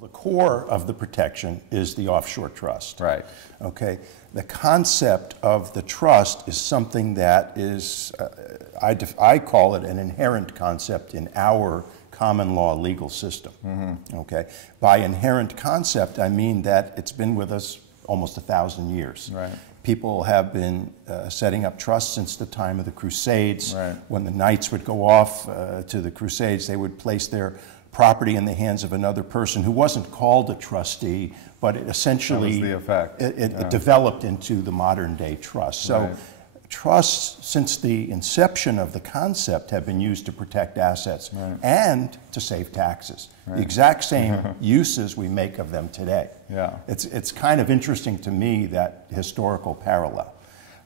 The core of the protection is the offshore trust. Right. Okay. The concept of the trust is something that is, I call it an inherent concept in our common law legal system. Okay. By inherent concept, I mean that it's been with us almost 1,000 years. Right. People have been setting up trusts since the time of the Crusades. Right. When the knights would go off to the Crusades, they would place their property in the hands of another person who wasn't called a trustee, but it essentially that was the effect. It developed into the modern day trust. So Right. trusts, since the inception of the concept, have been used to protect assets Right. and to save taxes. Right. The exact same uses we make of them today. Yeah. It's kind of interesting to me, that historical parallel.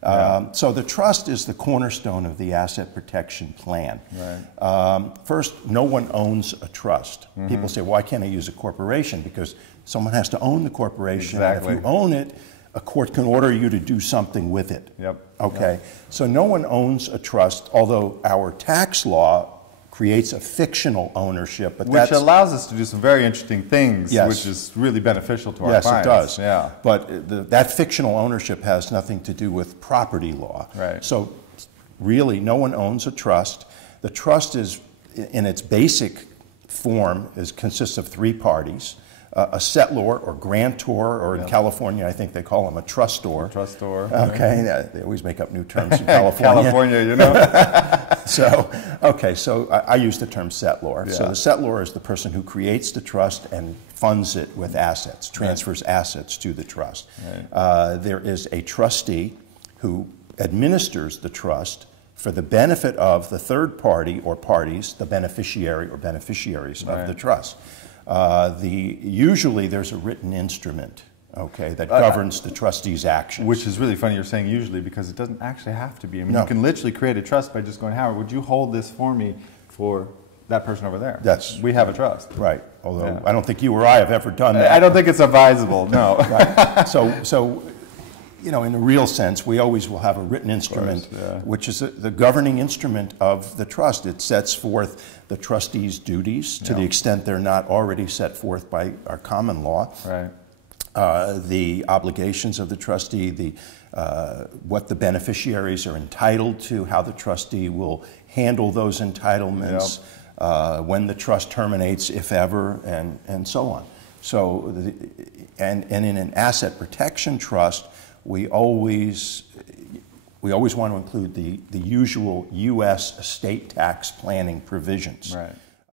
Yeah. So the trust is the cornerstone of the asset protection plan. Right. First, no one owns a trust. People say, why can't I use a corporation? Because someone has to own the corporation. Exactly. And if you own it, a court can order you to do something with it. Yep. Okay. Yep. So no one owns a trust, although our tax law creates a fictional ownership. But Which allows us to do some very interesting things, Yes. which is really beneficial to our Yes, clients. it does. Yeah. But that fictional ownership has nothing to do with property law. Right. So really, no one owns a trust. The trust is, in its basic form, consists of three parties. A settlor or grantor, or in California, I think they call them a trustor. Trustor. Okay, they always make up new terms in California. California, you know. So I use the term settlor. So the settlor is the person who creates the trust and funds it with assets, transfers assets to the trust. Right. There is a trustee who administers the trust for the benefit of the third party or parties, the beneficiary or beneficiaries of the trust. Usually there's a written instrument, that governs the trustee's actions. Which is really funny you're saying usually, because it doesn't actually have to be. I mean, No. you can literally create a trust by just going, Howard, would you hold this for me for that person over there? We have a trust. Right, although I don't think you or I have ever done that. I don't think it's advisable, no. Right. So, in a real sense, we always will have a written instrument, which is the governing instrument of the trust. It sets forth the trustee's duties to the extent they're not already set forth by our common law. Right. The obligations of the trustee, what the beneficiaries are entitled to, how the trustee will handle those entitlements, when the trust terminates, if ever, and so on. So, and in an asset protection trust, we always want to include the usual U.S. estate tax planning provisions. Right.